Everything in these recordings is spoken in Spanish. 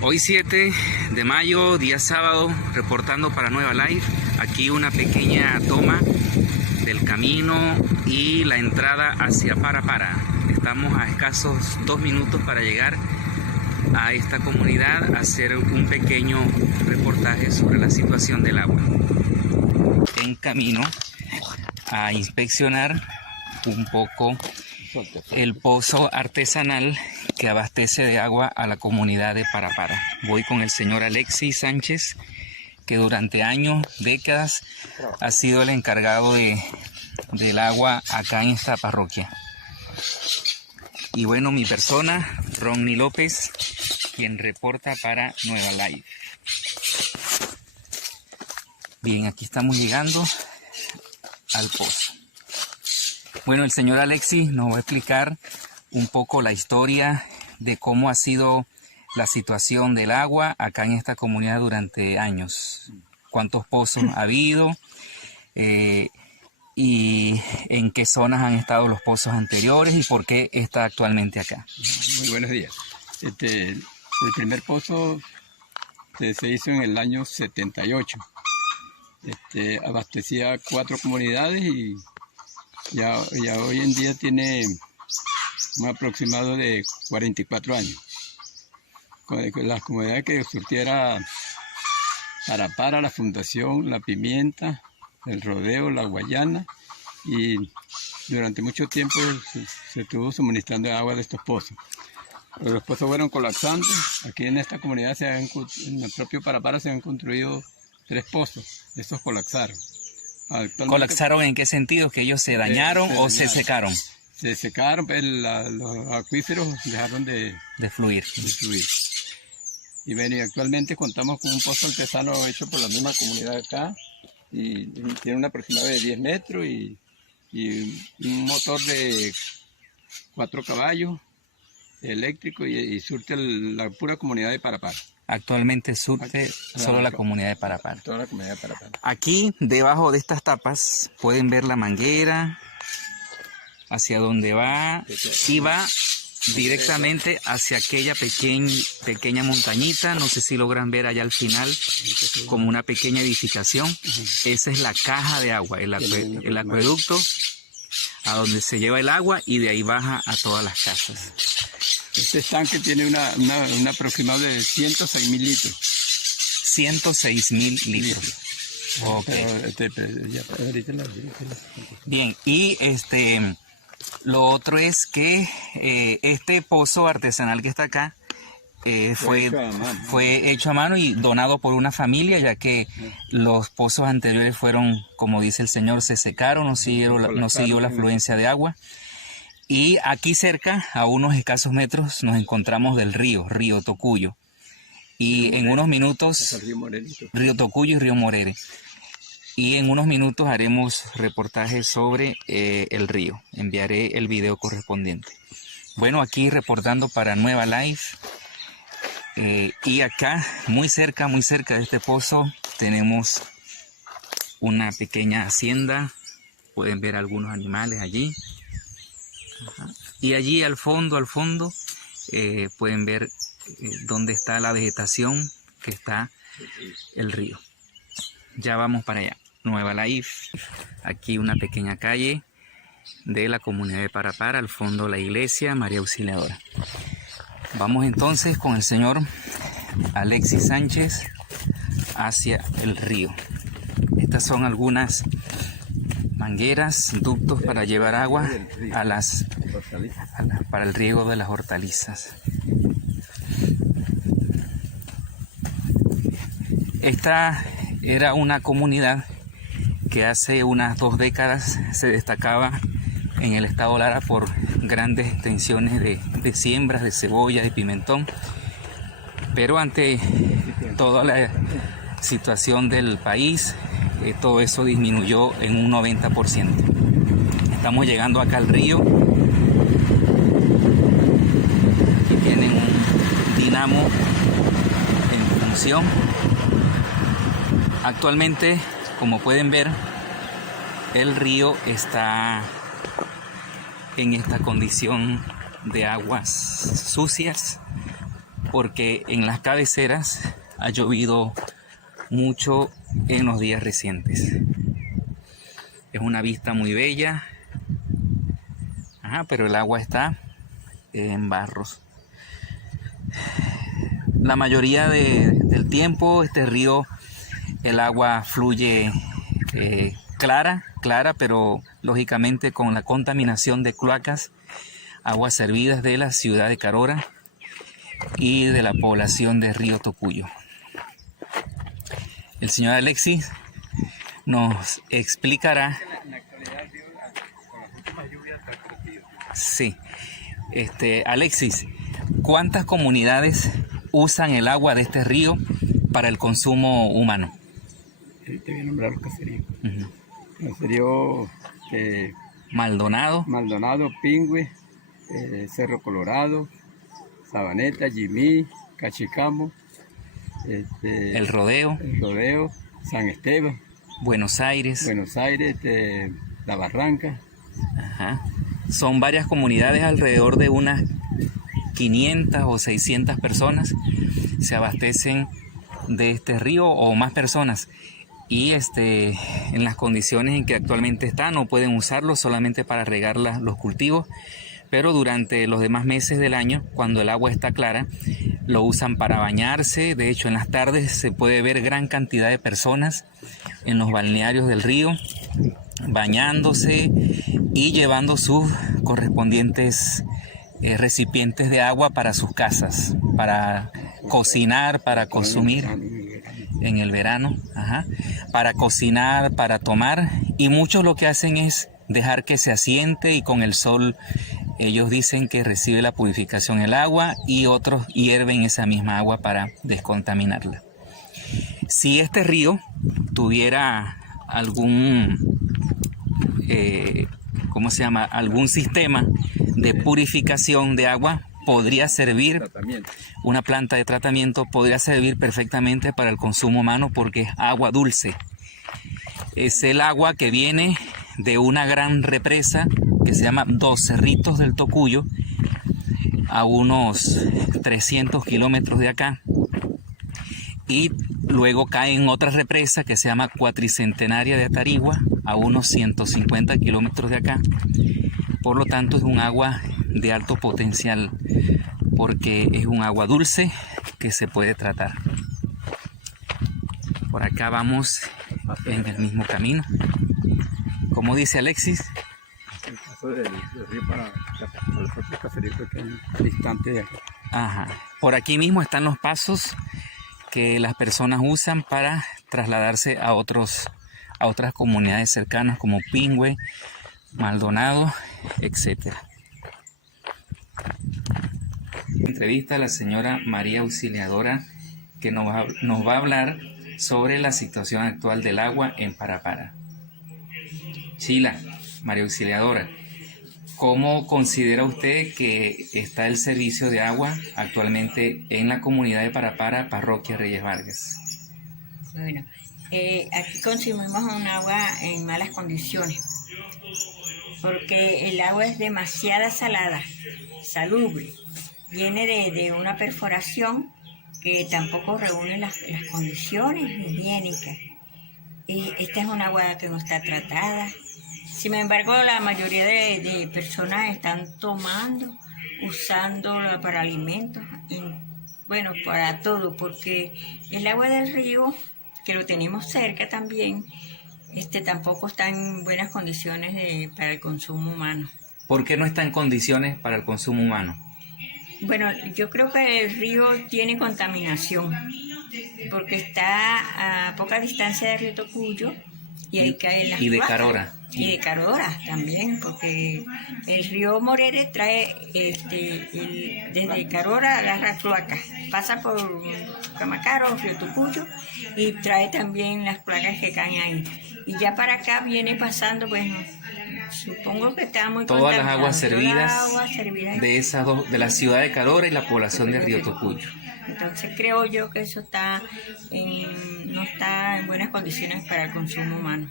Hoy 7 de mayo, día sábado, reportando para Nueva Live. Aquí una pequeña toma del camino y la entrada hacia Parapara. Estamos a escasos 2 minutos para llegar a esta comunidad a hacer un pequeño reportaje sobre la situación del agua. En camino a inspeccionar un poco el pozo artesanal que abastece de agua a la comunidad de Parapara. Voy con el señor Alexis Sánchez, que durante años, décadas, ha sido el encargado del agua acá en esta parroquia. Y bueno, mi persona, Ronnie López, quien reporta para Nueva Live. Bien, aquí estamos llegando al pozo. Bueno, el señor Alexis nos va a explicar un poco la historia de cómo ha sido la situación del agua acá en esta comunidad durante años. Cuántos pozos ha habido y en qué zonas han estado los pozos anteriores y por qué está actualmente acá. Muy buenos días. El primer pozo se hizo en el año 78. Abastecía 4 comunidades y ya hoy en día tiene un aproximado de 44 años. Con las comunidades que surtiera Parapara, la Fundación, La Pimienta, El Rodeo, La Guayana, y durante mucho tiempo se estuvo suministrando agua de estos pozos. Pero los pozos fueron colapsando. Aquí en esta comunidad, en el propio Parapara, se han construido 3 pozos. Estos colapsaron. ¿Colapsaron en qué sentido? ¿Que ellos se dañaron o se secaron? Se secaron, pues los acuíferos dejaron de fluir. Y bueno, y actualmente contamos con un pozo artesano hecho por la misma comunidad de acá, y tiene un aproximado de 10 metros y un motor de 4 caballos eléctrico y surte la pura comunidad de Parapara. Actualmente surte solo la comunidad de Parapara. Toda la comunidad de Parapara. Aquí, debajo de estas tapas, pueden ver la manguera, hacia donde va, y va directamente hacia aquella pequeña montañita. No sé si logran ver allá al final, como una pequeña edificación. Esa es la caja de agua, el acueducto, a donde se lleva el agua y de ahí baja a todas las casas. Este estanque tiene un aproximado de 106.000 litros. 106.000 litros. Ok. Bien, y lo otro es que este pozo artesanal que está acá fue hecho a mano y donado por una familia, ya que los pozos anteriores fueron, como dice el señor, se secaron, no siguió la afluencia de agua. Y aquí cerca, a unos escasos metros, nos encontramos del río Tocuyo. Y en unos minutos, río Tocuyo y río Morere. Y en unos minutos haremos reportajes sobre el río. Enviaré el video correspondiente. Bueno, aquí reportando para Nueva Live. Y acá, muy cerca de este pozo, tenemos una pequeña hacienda. Pueden ver algunos animales allí. Ajá. Y allí al fondo, pueden ver dónde está la vegetación, que está el río. Ya vamos para allá. Nueva Live, aquí una pequeña calle de la comunidad de Parapara, al fondo la iglesia María Auxiliadora. Vamos entonces con el señor Alexis Sánchez hacia el río. Estas son algunas mangueras, ductos para llevar agua para el riego de las hortalizas. Esta era una comunidad que hace unas 2 décadas se destacaba en el estado Lara por grandes extensiones de siembras de cebolla, de pimentón, pero ante toda la situación del país, todo eso disminuyó en un 90%. Estamos llegando acá al río. Aquí tienen un dinamo en función. Actualmente, como pueden ver, el río está en esta condición de aguas sucias porque en las cabeceras ha llovido mucho en los días recientes. Es una vista muy bella, pero el agua está en barros. La mayoría del tiempo este río, el agua fluye clara, pero lógicamente con la contaminación de cloacas, aguas servidas de la ciudad de Carora y de la población de Río Tocuyo. El señor Alexis nos explicará. En la actualidad, con las últimas lluvias está crecido. Sí. Alexis, ¿cuántas comunidades usan el agua de este río para el consumo humano? Te voy a nombrar los caseríos. Caserío Maldonado, Pingüe, Cerro Colorado, Sabaneta, Jimí, Cachicamo, El Rodeo, San Esteban, Buenos Aires, La Barranca. Son varias comunidades, alrededor de unas 500 o 600 personas se abastecen de este río o más personas. Y en las condiciones en que actualmente está no pueden usarlo solamente para regar los cultivos, pero durante los demás meses del año, cuando el agua está clara, lo usan para bañarse. De hecho, en las tardes se puede ver gran cantidad de personas en los balnearios del río bañándose y llevando sus correspondientes recipientes de agua para sus casas, para cocinar, para consumir en el verano, para cocinar, para tomar, y muchos lo que hacen es dejar que se asiente y con el sol ellos dicen que recibe la purificación el agua, y otros hierven esa misma agua para descontaminarla. Si este río tuviera algún algún sistema de purificación de agua, podría servir, una planta de tratamiento podría servir perfectamente para el consumo humano, porque es agua dulce. Es el agua que viene de una gran represa que se llama Dos Cerritos del Tocuyo, a unos 300 kilómetros de acá, y luego cae en otra represa que se llama Cuatricentenaria de Atarigua, a unos 150 kilómetros de acá. Por lo tanto, es un agua de alto potencial, porque es un agua dulce que se puede tratar. Por acá vamos en el mismo camino. Como dice Alexis, El paso del río para los propios caseríos que están distantes de acá. Por aquí mismo están los pasos que las personas usan para trasladarse a otras comunidades cercanas, como Pingüe, Maldonado, etc. Entrevista a la señora María Auxiliadora, que nos va a hablar sobre la situación actual del agua en Parapara. Chila, María Auxiliadora, ¿cómo considera usted que está el servicio de agua actualmente en la comunidad de Parapara, parroquia Reyes Vargas? Bueno, aquí consumimos un agua en malas condiciones, porque el agua es demasiada salada, salubre, viene de una perforación que tampoco reúne las condiciones higiénicas, y esta es un agua que no está tratada. Sin embargo, la mayoría de personas están usándola para alimentos, para todo, porque el agua del río, que lo tenemos cerca también, tampoco está en buenas condiciones para el consumo humano. ¿Por qué no está en condiciones para el consumo humano? Bueno, yo creo que el río tiene contaminación, porque está a poca distancia de Río Tocuyo, y ahí caen las y de cloacas. Carora. Y de Carora también, porque el río Morere trae, desde Carora agarra cloacas, pasa por Camacaro, Río Tocuyo, y trae también las placas que caen ahí. Y ya para acá viene pasando, supongo que está muy todas las contaminado. aguas servidas de la ciudad de Carora y la población de Río Tocuyo. Entonces creo yo que eso no está en buenas condiciones para el consumo humano.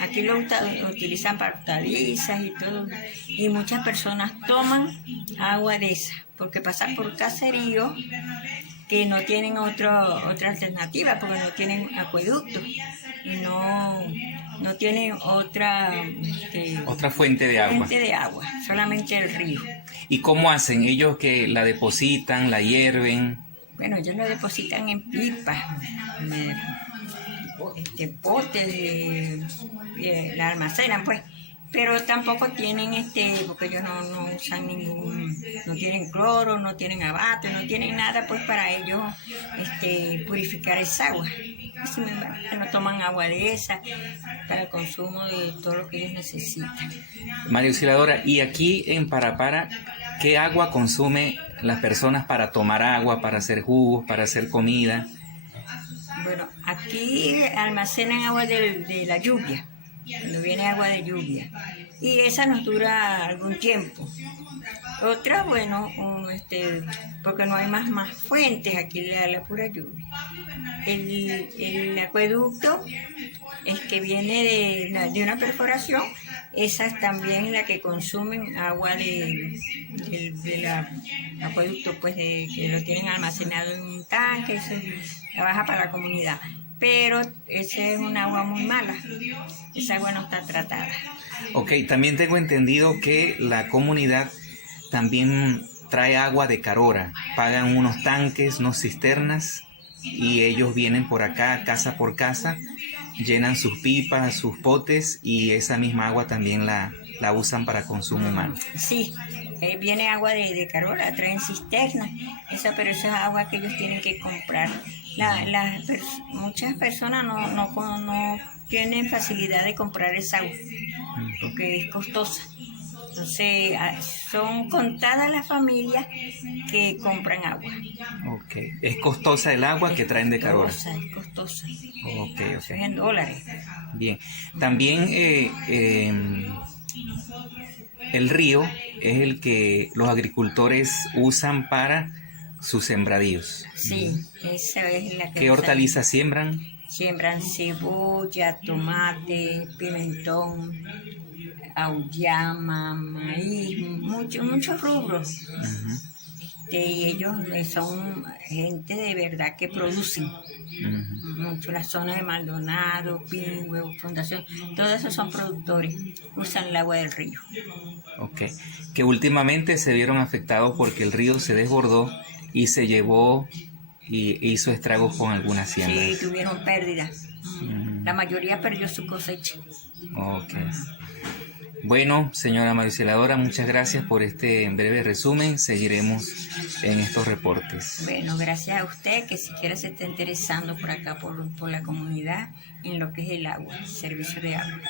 Aquí lo utilizan para hortalizas y todo. Y muchas personas toman agua de esa, porque pasan por caseríos que no tienen otra alternativa, porque no tienen acueducto y no tienen Otra fuente de agua. fuente de agua, solamente el río. ¿Y cómo hacen? ¿Ellos que la depositan, la hierven? Bueno, ellos lo depositan en pipas, potes, la almacenan, pues. Pero tampoco tienen porque ellos no usan no tienen cloro, no tienen abate, no tienen nada, pues para ellos purificar esa agua. Sin embargo, no toman agua de esa para el consumo de todo lo que ellos necesitan. María Auxiliadora, ¿y aquí en Parapara qué agua consume las personas para tomar agua, para hacer jugos, para hacer comida? Bueno, aquí almacenan agua de la lluvia, cuando viene agua de lluvia, y esa nos dura algún tiempo. Otra, bueno, porque no hay más fuentes, aquí le da la pura lluvia. El acueducto es que viene de una perforación, esa es también la que consumen agua del acueducto, pues que lo tienen almacenado en un tanque, eso trabaja para la comunidad. Pero esa es un agua muy mala, esa agua no está tratada. Ok, también tengo entendido que la comunidad también trae agua de Carora, pagan unos tanques, unas cisternas y ellos vienen por acá casa por casa, llenan sus pipas, sus potes y esa misma agua también la usan para consumo humano. Sí, viene agua de Carora, traen cisternas, pero esa es agua que ellos tienen que comprar. Muchas personas no tienen facilidad de comprar esa agua porque es costosa. Entonces, son contadas las familias que compran agua. Ok, es costosa el agua que traen de Carora. Es costosa. Ok. Eso es en dólares. Bien, también el río es el que los agricultores usan para sus sembradíos. Sí, esa es la que... ¿Qué hortalizas siembran? Siembran cebolla, tomate, pimentón, auyama, maíz, muchos rubros. Uh-huh. Y ellos son gente de verdad que producen mucho. La zona de Maldonado, Pingüe, Fundación, todos esos son productores, usan el agua del río. Ok, que últimamente se vieron afectados porque el río se desbordó y se llevó y hizo estragos con algunas haciendas. Sí, tuvieron pérdidas. La mayoría perdió su cosecha. Ok. Bueno, señora María Auxiliadora, muchas gracias por este breve resumen. Seguiremos en estos reportes. Bueno, gracias a usted, que siquiera se está interesando por acá, por la comunidad, en lo que es el agua, el servicio de agua.